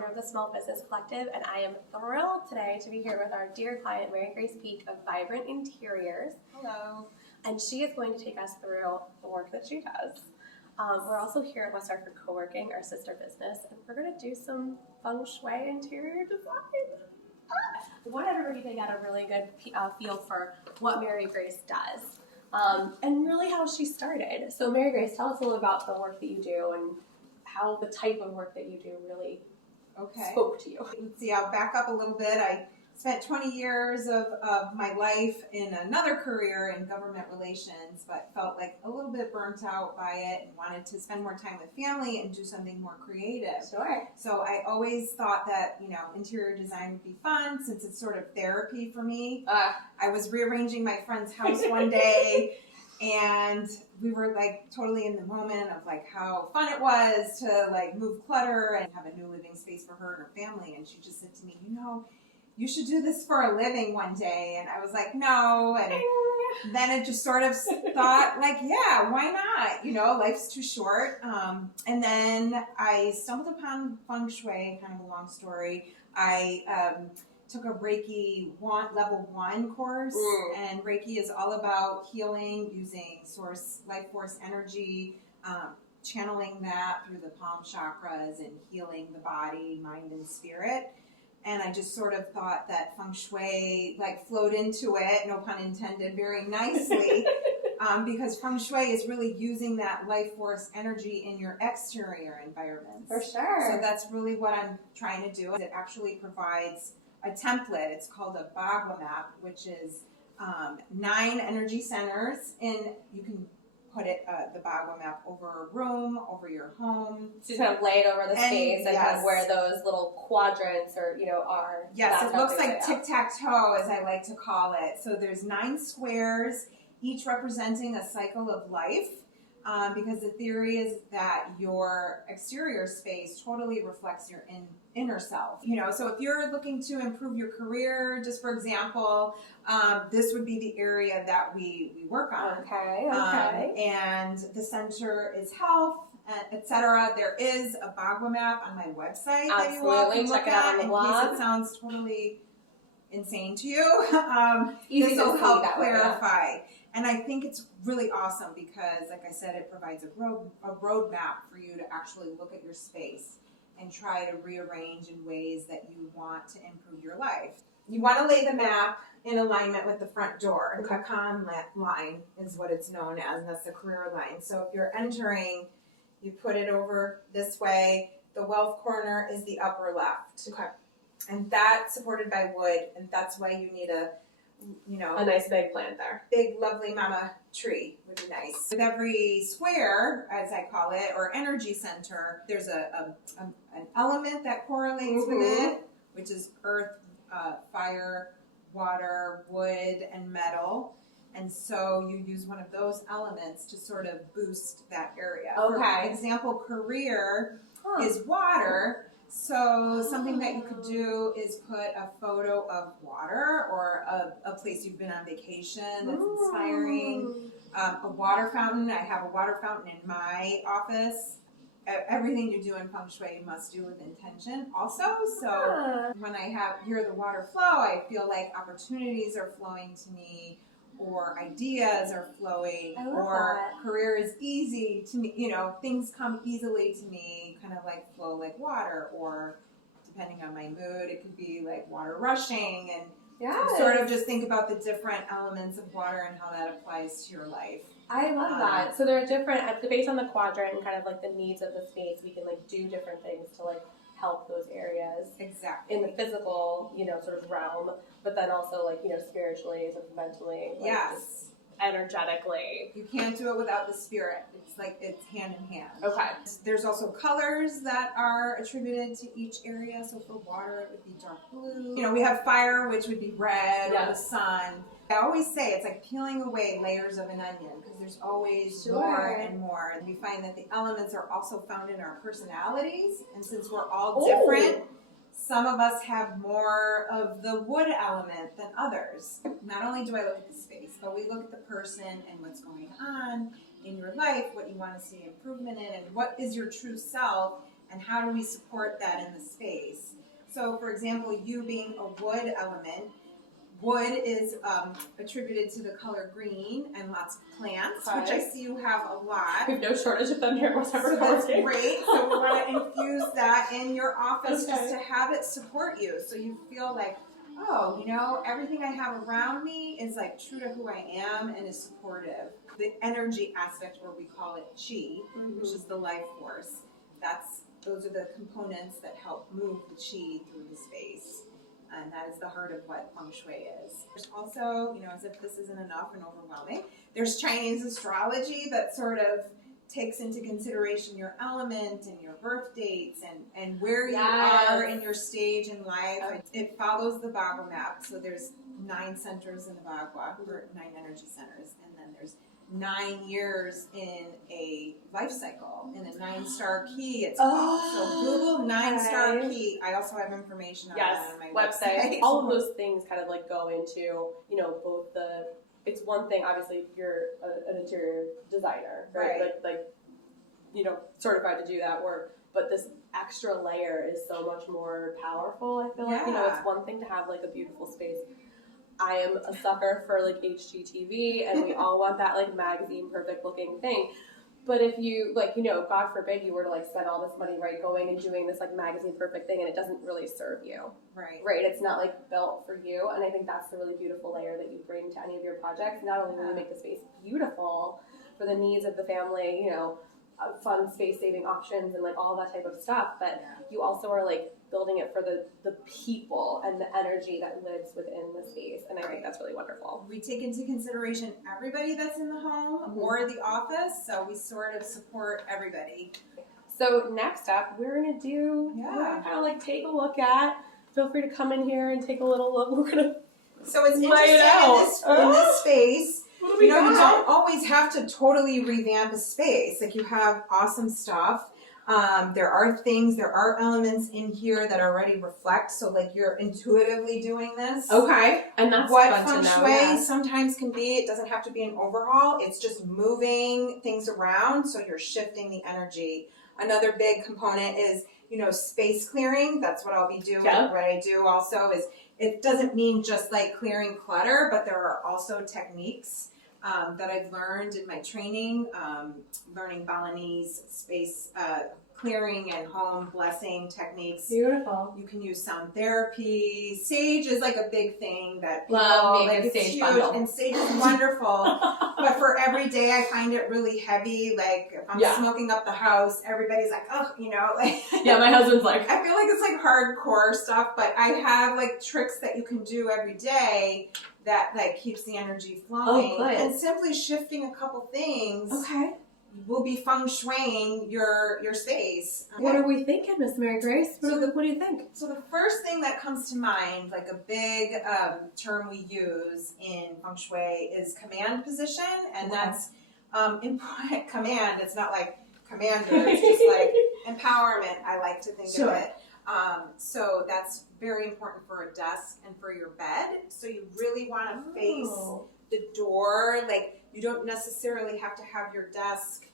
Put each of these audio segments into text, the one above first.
founder of the Small Business Collective, and I am thrilled today to be here with our dear client, Mary Grace Peak of Vibrant Interiors. Hello. And she is going to take us through the work that she does. We're also here at West Hartford Coworking, our sister business, and we're going to do some Feng Shui interior design. We want everybody to get a really good feel for what Mary Grace does and really how she started. So Mary Grace, tell us a little about the work that you do and how the type of work that you do really spoke to you. Let's see, I'll back up a little bit. I spent 20 years of my life in another career in government relations, but felt like a little bit burnt out by it and wanted to spend more time with family and do something more creative. Sure. So I always thought that, interior design would be fun since it's sort of therapy for me. I was rearranging my friend's house one day and we were like totally in the moment of like how fun it was to like move clutter and have a new living space for her and her family. And she just said to me, you should do this for a living one day. And I was like, no. And then it just sort of thought like, yeah, why not? Life's too short. And then I stumbled upon Feng Shui, kind of a long story. I took a Reiki level 1 course, and Reiki is all about healing using life force energy, channeling that through the palm chakras and healing the body, mind, and spirit. And I just sort of thought that Feng Shui flowed into it, no pun intended, very nicely, because Feng Shui is really using that life force energy in your exterior environments. For sure. So that's really what I'm trying to do. It actually provides a template. It's called a Bagua map, which is 9 energy centers, and you can put the Bagua map over a room, over your home. So you kind of lay it over the space and kind of where those little quadrants are. Yes, it looks like tic-tac-toe, as I like to call it. So there's 9 squares, each representing a cycle of life, because the theory is that your exterior space totally reflects your inner self. So if you're looking to improve your career, just for example, this would be the area that we work on. Okay. And the center is health, etc. There is a Bagua map on my website that you all can look at in case it sounds totally insane to you. This will help clarify. And I think it's really awesome because, like I said, it provides a roadmap for you to actually look at your space and try to rearrange in ways that you want to improve your life. You want to lay the map in alignment with the front door. The con line is what it's known as. That's the career line. So if you're entering, you put it over this way. The wealth corner is the upper left. Okay. And that's supported by wood, and that's why you need a nice big plant there. Big, lovely mama tree would be nice. With every square, as I call it, or energy center, there's an element that correlates with it, which is earth, fire, water, wood, and metal. And so you use one of those elements to sort of boost that area. Okay. For example, career is water. So something that you could do is put a photo of water or a place you've been on vacation that's inspiring. A water fountain. I have a water fountain in my office. Everything you do in Feng Shui you must do with intention also. So when I hear the water flow, I feel like opportunities are flowing to me, or ideas are flowing, or career is easy to me. Things come easily to me, kind of like flow like water, or depending on my mood, it could be like water rushing, and sort of just think about the different elements of water and how that applies to your life. I love that. So there are different, based on the quadrant and kind of like the needs of the space, we can do different things to help those areas. Exactly. In the physical, sort of realm, but then also spiritually, sort of mentally. Yes. Energetically. You can't do it without the spirit. It's hand in hand. Okay. There's also colors that are attributed to each area. So for water, it would be dark blue. We have fire, which would be red, or the sun. I always say it's like peeling away layers of an onion because there's always more and more. And we find that the elements are also found in our personalities. And since we're all different, some of us have more of the wood element than others. Not only do I look at the space, but we look at the person and what's going on in your life, what you want to see improvement in, and what is your true self, and how do we support that in the space. So for example, you being a wood element, wood is attributed to the color green and lots of plants, which I see you have a lot. We have no shortage of them here at West Hartford Coworking. So that's Coworking. great. So we want to infuse that in your office just to have it support you, so you feel like, oh, you know, everything I have around me is like true to who I am and is supportive. The energy aspect, or we call it chi, which is the life force. Those are the components that help move the chi through the space. And that is the heart of what Feng Shui is. There's also, you know, as if this isn't enough and overwhelming, there's Chinese astrology that sort of takes into consideration your element and your birth dates and where you are in your stage in life. It follows the Bagua map. So there's 9 centers in the Bagua, or 9 energy centers, and then there's 9 years in a life cycle, in a 9-star key. It's called. So Google 9-star key. I also have information on that on my website. All of those things kind of like go into, you know, both it's one thing, obviously, you're an interior designer, right? Like, you know, certified to do that work, but this extra layer is so much more powerful, I feel like. You know, it's one thing to have like a beautiful space. I am a sucker for like HGTV, and we all want that like magazine perfect looking thing. But if you, like, you know, God forbid you were to like spend all this money, right, going and doing this like magazine perfect thing, and it doesn't really serve you. Right. It's not like built for you. And I think that's the really beautiful layer that you bring to any of your projects. Not only will you make the space beautiful for the needs of the family, you know, fun space saving options and like all that type of stuff, but you also are like building it for the people and the energy that lives within the space, and I think that's really wonderful. We take into consideration everybody that's in the home or the office, so we sort of support everybody. So next up, we're gonna kind of like take a look at. Feel free to come in here and take a little look. We're gonna so it's interesting in this space. You know, you don't always have to totally revamp a space. Like, you have awesome stuff. There are elements in here that already reflect, so like you're intuitively doing this. Okay. And that's what fun Feng to know. Shui sometimes can be. It doesn't have to be an overhaul. It's just moving things around, so you're shifting the energy. Another big component is, you know, space clearing. That's what I'll be doing. What I do also is, it doesn't mean just like clearing clutter, but there are also techniques that I've learned in my training, learning Balinese space clearing and home blessing techniques. Beautiful. You can use sound therapy. Sage is like a big thing that people like it's sage huge, bundle. and sage is wonderful. But for every day, I find it really heavy. Like, if I'm smoking up the house, everybody's like, oh, you know, like. Yeah, my husband's like. I feel like it's like hardcore stuff, but I have like tricks that you can do every day that like keeps the energy flowing. And simply shifting a couple things. Will be feng shuiing your space. What are we thinking, Miss Mary Grace? What do you think? So the first thing that comes to mind, like a big term we use in feng shui, is command position, and that's important. Command. It's not like commander. It's just like empowerment. I like to think of it. So that's very important for a desk and for your bed. So you really want to face the door. Like, you don't necessarily have to have your desk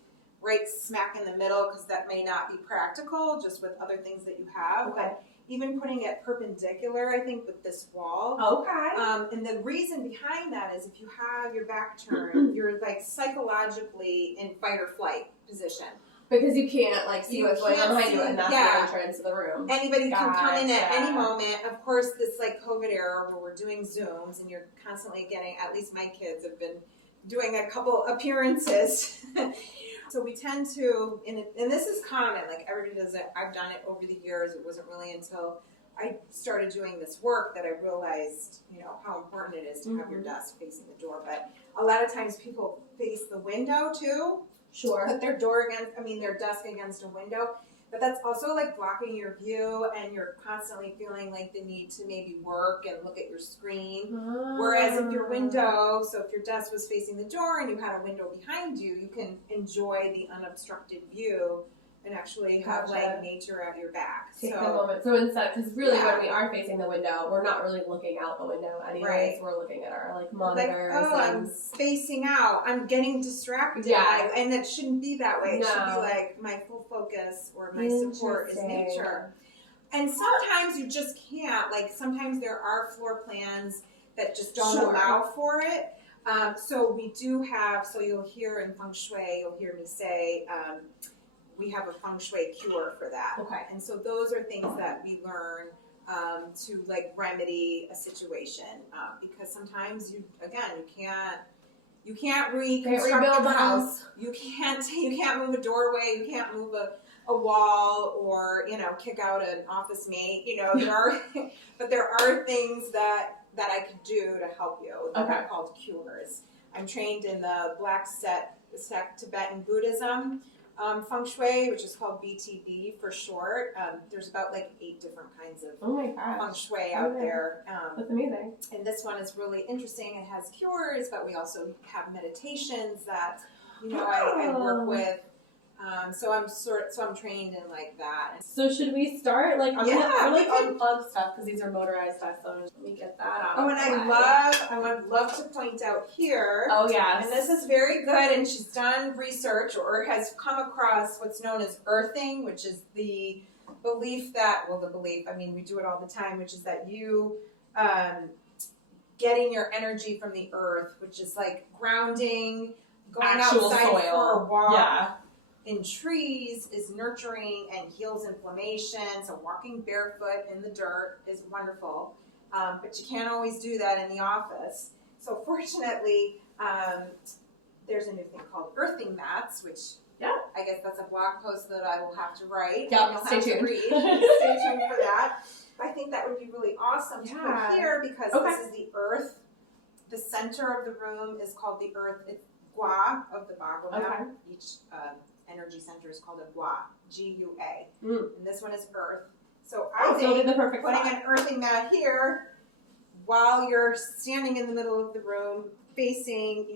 right smack in the middle, because that may not be practical just with other things that you have. But even putting it perpendicular, I think, with this wall. And the reason behind that is, if you have your back turned, you're like psychologically in fight or flight position. Because you can't like see what's going on behind you, and that's the entrance to the room. Anybody can come in at any moment. Of course, this like COVID era where we're doing Zooms and you're constantly getting, at least my kids have been doing a couple appearances. So we tend to, and this is common, like everybody does it. I've done it over the years. It wasn't really until I started doing this work that I realized, you know, how important it is to have your desk facing the door. But a lot of times people face the window too. Put their their desk against a window. But that's also like blocking your view, and you're constantly feeling like the need to maybe work and look at your screen. Whereas if your window, so if your desk was facing the door and you had a window behind you, you can enjoy the unobstructed view and actually have like nature at your back. Take the moment. So instead, because really when we are facing the window, we're not really looking out the window anyways. Right. We're looking at our like monitors. Like, I'm spacing out. I'm getting distracted. Yeah. And it shouldn't be that way. It should be like my full focus or my support is nature. And sometimes you just can't. Like sometimes there are floor plans that just don't allow for it. So we do have, so you'll hear in Feng Shui, you'll hear me say, we have a Feng Shui cure for that. Okay. And so those are things that we learn to like remedy a situation because sometimes you can't rebuild the house. You can't move a doorway. You can't move a wall or kick out an office mate. But there are things that I could do to help you that are called cures. I'm trained in the Black sect Tibetan Buddhism. Feng Shui, which is called BTB for short. There's about like 8 different kinds of Feng Shui out there. That's amazing. And this one is really interesting. It has cures, but we also have meditations that I work with. So I'm trained in like that. So should we start? Like I'm gonna unplug stuff because these are motorized stuff. So let me get that out. Oh, and I would love to point out here. Oh yeah, and this is very good. And she's done research or has come across what's known as earthing, which is the belief that we do it all the time, which is that you getting your energy from the earth, which is like grounding, going outside for a walk. Yeah. In trees is nurturing and heals inflammation. So walking barefoot in the dirt is wonderful, but you can't always do that in the office. So fortunately, there's a new thing called earthing mats, which I guess that's a blog post that I will have to write. Yeah, stay tuned. Stay tuned for that. I think that would be really awesome to put here because this is the earth. The center of the room is called the earth. It's Gua of the Bhagavatam. Each energy center is called a Gua, G-U-A. And this one is earth. So I think putting an earthing mat here while you're standing in the middle of the room facing,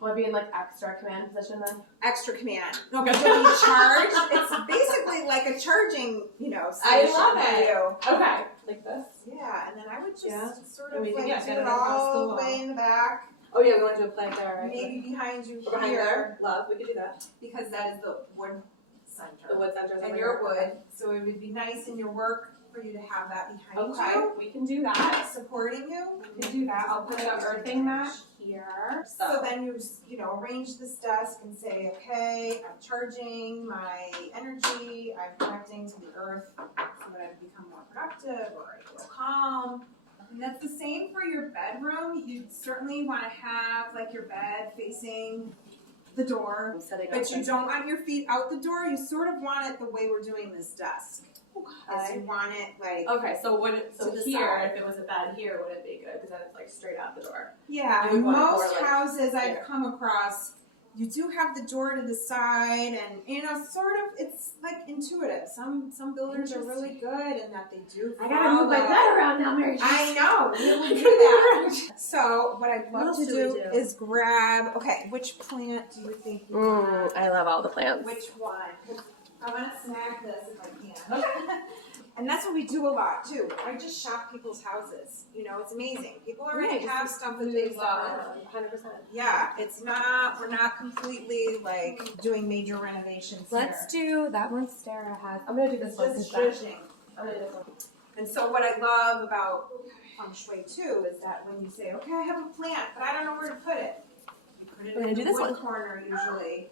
Want to be in like extra command position then? Extra command. No, but when you charge, it's basically like a charging, station I love it. for you. Okay. Like this? Yeah, and then I would just sort of do it all the way in the back. Oh yeah, we want to do a plank there, right? Maybe behind you here. Behind there. Love, we could do that. Because that is the wood center. The wood center. And you're wood, so it would be nice in your work for you to have that behind you. Okay, we can do that. Supporting you. We can do that. I'll put an earthing mat here. So then you arrange this desk and say, okay, I'm charging my energy, I'm connecting to the earth so that I become more productive or I feel calm. And that's the same for your bedroom. You certainly want to have like your bed facing the door, but you don't want your feet out the door. You sort of want it the way we're doing this desk. Okay. You want it like so here, if it was a bed here, would it be good? Because then it's like straight out the door. Yeah, in most houses I've come across, you do have the door to the side, and sort of it's like intuitive. Some builders are really good in that they do. I gotta move my bed around now, Mary. I know you would do that. So what I'd love to do is grab. Okay, which plant do you think you want? I love all the plants. Which one? I want to snag this if I can. And that's what we do a lot too. I just shop people's houses. It's amazing. People already have stuff that they love. 100%. Yeah, we're not completely like doing major renovations. Let's do that one Sarah has. I'm going to do this one. Just judging. I'm going to do this one. And so what I love about Feng Shui too is that when you say, okay, I have a plant, but I don't know where to put it. You put it in the wood corner usually.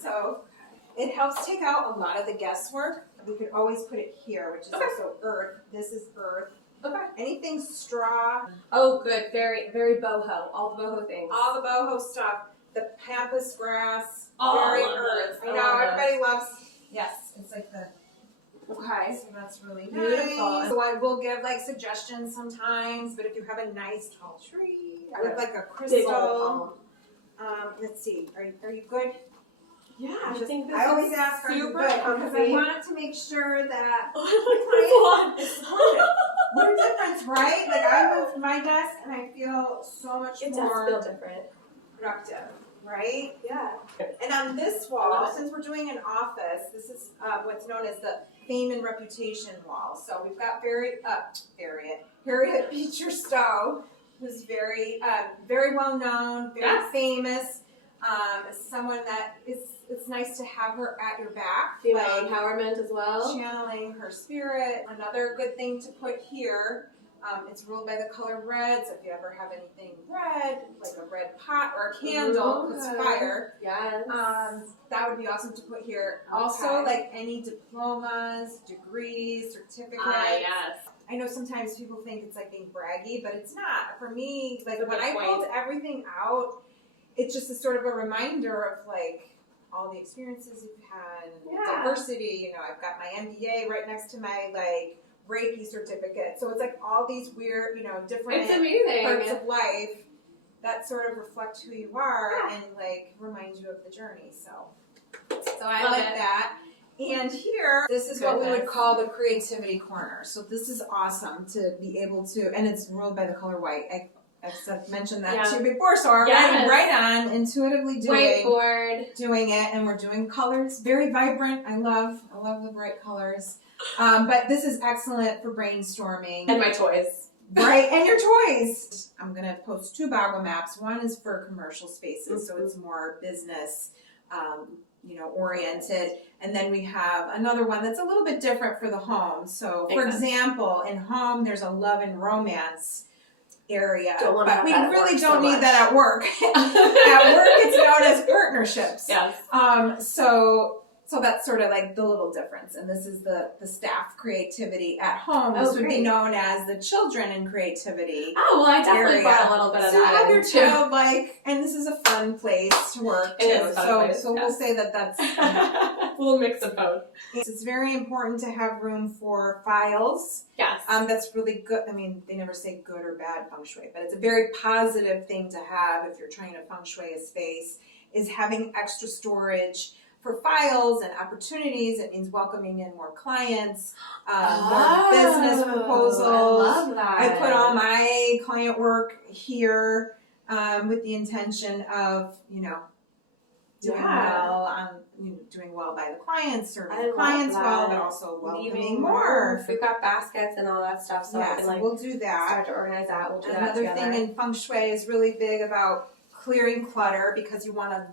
So it helps take out a lot of the guesswork. We could always put it here, which is also earth. This is earth. Okay. Anything straw. Oh, good. Very, very boho. All the boho things. All the boho stuff. The pampas grass. Oh, very earth. I know. Everybody loves. Yes. It's like the. Okay. So that's really beautiful. Nice. So I will give like suggestions sometimes, but if you have a nice tall tree with like a crystal. Let's see. Are you good? Yeah, I think this I always ask are you good because I wanted to make sure that what a difference, right? Like I moved my desk and I feel so much more feel different. productive, right? Yeah. And on this wall, since we're doing an office, this is what's known as the fame and reputation wall. So we've got Harriet Beecher Stowe, who's very well known, very famous. Someone that it's nice to have her at your back. Female empowerment as well. Channeling her spirit. Another good thing to put here, it's ruled by the color red, so if you ever have anything red, like a red pot or a candle, it's fire. Yes. That would be awesome to put here. Okay. Also, like any diplomas, degrees, certificates. Yes. I know sometimes people think it's like being braggy, but it's not. For me, like That's a when I good pulled point. everything out, it's just a sort of a reminder of like all the experiences you've had and diversity. You know, I've got my MBA right next to my like Reiki certificate. So it's like all these weird, you know, different parts of life that sort of reflect who you are and like remind you of the journey. So I Love like it. that. And here, this is what we would call the creativity corner. So this is awesome to be able to, and it's ruled by the color white. I've mentioned that to you before, so already right on, intuitively doing it, and we're doing colors, very vibrant. I love the bright colors. But this is excellent for brainstorming. And my toys. Right, and your toys. I'm going to post 2 Bagua maps. One is for commercial spaces, so it's more business, oriented. And then we have another one that's a little bit different for the home. So, for example, in home, there's a love and romance area, but we really don't need that at work. At work, it's known as partnerships. Yes. So that's sort of like the little difference. And this is the staff creativity at home. This would be known as the children and creativity. Oh, well, I definitely brought a little bit of so that. So have your child and this is a fun place to work too. So we'll say that's we'll mix of both. It's very important to have room for files. Yes. That's really good. I mean, they never say good or bad feng shui, but it's a very positive thing to have if you're trying to feng shui a space, is having extra storage for files and opportunities. It means welcoming in more clients, more business proposals. I love that. I put all my client work here with the intention of, doing well by the clients, serving the clients well, but also welcoming more. We've got baskets and all that stuff, so we'll do that. Start to organize that. We'll do that Another together. thing in feng shui is really big about clearing clutter, because you want to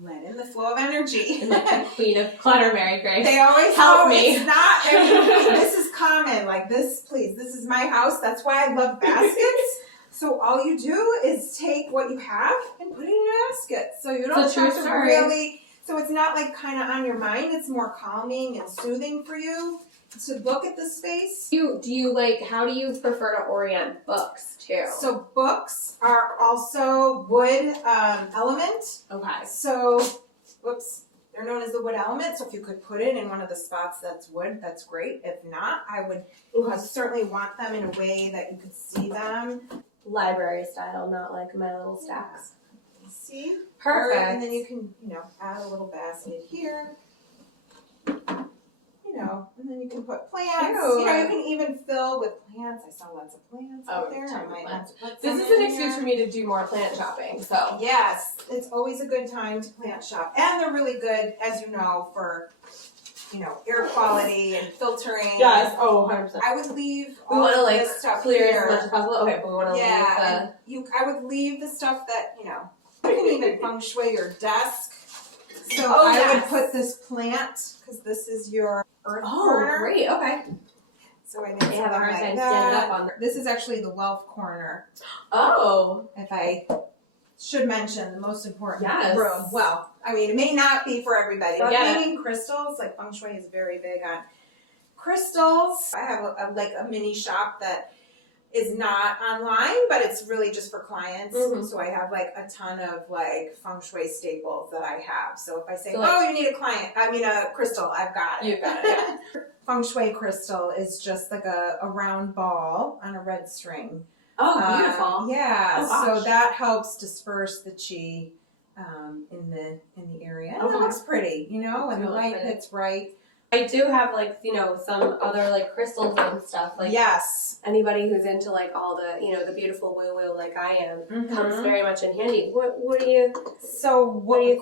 let in the flow of energy. And like the queen of clutter, Mary Grace. They always help me. It's not. This is common. Like this, please. This is my house. That's why I love baskets. So all you do is take what you have and put it in a basket. So you don't have to really. So it's not like kind of on your mind. It's more calming and soothing for you to look at the space. Do you how do you prefer to orient books too? So books are also wood element. Okay. So, they're known as the wood element. So if you could put it in one of the spots that's wood, that's great. If not, I would certainly want them in a way that you could see them. Library style, not like my little stacks. See? Perfect. And then you can, add a little basket here. And then you can put plants. Cute. You can even fill with plants. I saw lots of plants out there. I might have to put This some is an in excuse here. for me to do more plant shopping. So yes, it's always a good time to plant shop, and they're really good, as you know, for air quality and filtering. yes, 100%. I would leave. We want to this stuff clear here. as much as possible. Okay, but we want to leave the. I would leave the stuff that you can even feng shui your desk. So I would put this plant, because this is your earth corner. Great. Okay. So I think have a hard time like standing that. up on. This is actually the wealth corner. Oh. If I should mention the most important Yes. room. Well, I mean, it may not be for everybody. But Yeah. hanging crystals, like feng shui is very big on crystals. I have a mini shop that is not online, but it's really just for clients. Mm-hmm. So I have a ton of feng shui staples that I have. So if I say, So, you need a crystal, I've got it. You've got it. Yeah. Feng shui crystal is just like a round ball on a red string. Oh, beautiful. Yeah, Oh, gosh. so that helps disperse the chi in the area. And it looks pretty, when the light hits right. I do have like, you know, some other like crystals and stuff. Like yes. Anybody who's into like all the, you know, the beautiful woo-woo like I am comes very much in handy. What do you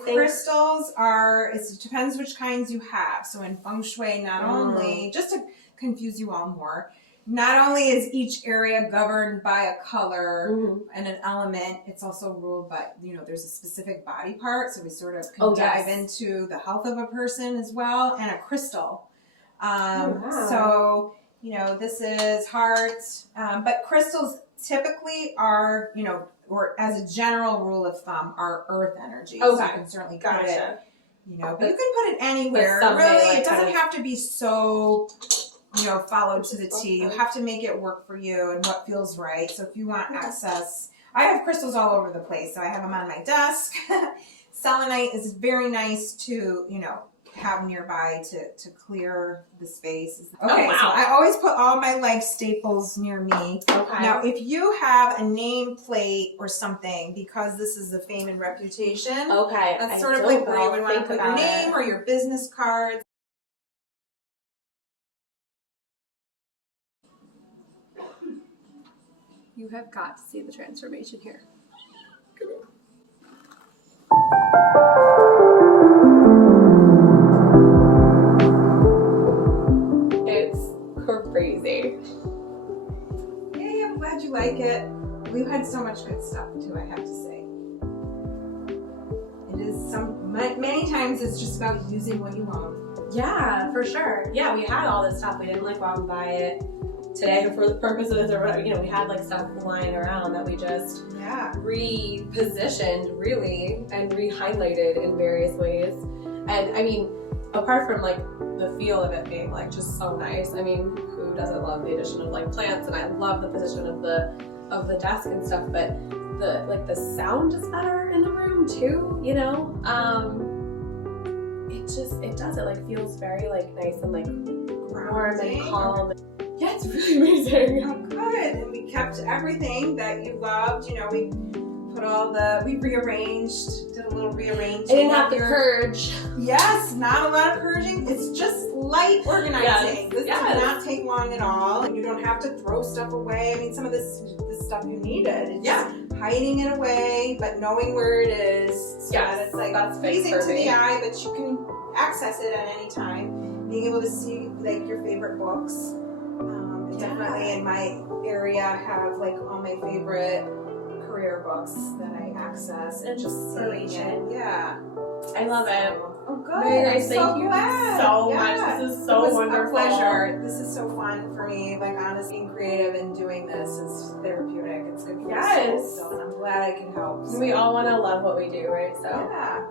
think? Crystals are, it depends which kinds you have. So in Feng Shui, not only, just to confuse you all more, not only is each area governed by a color and an element, it's also ruled by, you know, there's a specific body part. So we sort of can dive into the health of a person as well, and a crystal. So, you know, this is heart, but crystals typically are, you know, or as a general rule of thumb, are earth energy. So you can certainly put it, you know, but you can put it anywhere. Really, it doesn't have to be so, you know, followed to the T. You have to make it work for you and what feels right. So if you want access, I have crystals all over the place. So I have them on my desk. Selenite is very nice to, you know, have nearby to clear the space. Okay, so I always put all my life staples near me. Okay. Now, if you have a nameplate or something, because this is the fame and reputation, that's sort of like where you would want to put your name or your business cards. You have got to see the transformation here. It's crazy. Yay, I'm glad you like it. We've had so much good stuff too, I have to say. It is many times it's just about using what you own. Yeah, for sure. Yeah, we had all this stuff. We didn't like go out and buy it today for the purposes or whatever. You know, we had like stuff lying around that we just repositioned really and re-highlighted in various ways. And I mean, apart from like the feel of it being like just so nice, I mean, who doesn't love the addition of like plants? And I love the position of the desk and stuff, but the sound is better in the room too, you know? It does, it like feels very like nice and like warm and calm. Yeah, it's really amazing. Oh, good. And we kept everything that you loved. You know, we rearranged, did a little rearranging. I didn't have to purge. Yes, not a lot of purging. It's just light organizing. This does not take long at all. And you don't have to throw stuff away. I mean, some of this stuff you needed. It's just hiding it away, but knowing where it is. So that it's like pleasing to the eye, but you can access it at any time. Being able to see like your favorite books. Definitely in my area have like all my favorite career books that I access and just seeing it. Yeah. I love it. Oh, good. I'm so glad. So much. This is so wonderful. A pleasure. This is so fun for me. Like, honestly, being creative and doing this is therapeutic. It's good for your soul. So I'm glad I can help. So. We all want to love what we do, right? So. Yeah.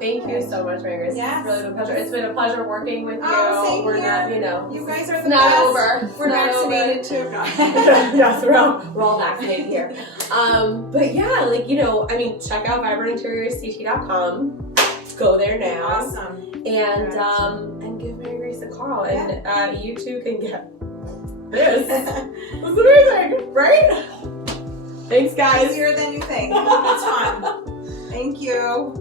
Thank you so much, Mary Grace. Yes. It's really been a pleasure. It's been a pleasure working with you. Same We're here. not, you know. You guys are the not best. over. We're vaccinated too. Yes, we're all vaccinated here. But yeah, like, you know, I mean, check out vibrantinteriorsct.com. Go there now. Awesome. And give Mary Grace a call. And you too can get this. It's amazing, right? Thanks, guys. Easier than you think. It's fun. Thank you.